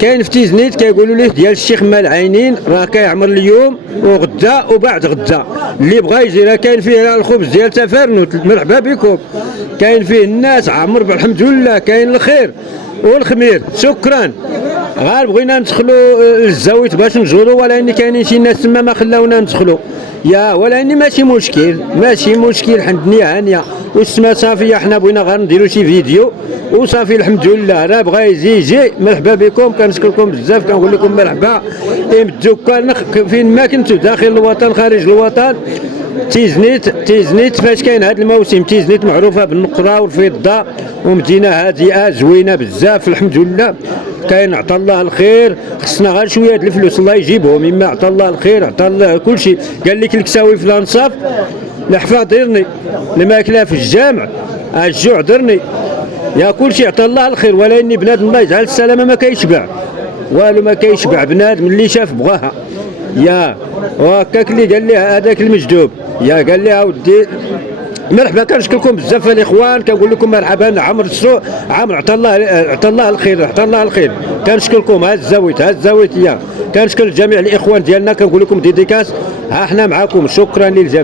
كاين في تيزنيت كيقولوا ليه ديال الشيخ مال عينين راه كيعمر اليوم وغدا وبعد غدا، اللي بغى يجي راه كاين فيه الخبز ديال تفرنوت. مرحبا بكم. كاين فيه الناس عمر بالحمد لله، كاين الخير والخمير. شكرا. غير بغينا ندخلوا للزاوية باش نزوروا، ولكن كاينين شي ناس تما ما خلاونا ندخلوا يا، ولكن ماشي مشكل حنا الدنيا هانيه والسما صافيه. حنا بغينا غير نديروا شي فيديو وصافي الحمد لله. راه بغا يجي مرحبا بكم، كنشكركم بزاف، كنقول لكم مرحبا. الدكان فين ما كنتو، داخل الوطن خارج الوطن. تيزنيت فاش كاين هذا الموسم، تيزنيت معروفه بالنقره والفضه ومدينه هادئه زوينه بزاف الحمد لله. كاين عطا الله الخير، خصنا غير شويه د الفلوس الله يجيبهم. مما عطا الله الخير عطا الله كل شيء. قال لك الكساوي في الانصاف، الحفاظ درني، الماكله في الجامع، الجوع درني، يا كل شيء عطا الله الخير. ولكن بنادم الله يجعل السلامه ما كيشبع والو، ما كيشبع بنادم اللي شاف بغاها يا. وهكاك اللي قال لي هذاك المجدوب يا، قال لي اودي مرحبا. كنشكركم بزاف الاخوان، كنقول لكم مرحبا. عمر السوق عمر عطا الله الخير، عطا الله الخير. كنشكركم. ها الزاويه يا، كنشكر جميع الاخوان ديالنا، كنقول لكم ديديكاس. ها حنا معاكم. شكرا للجميع.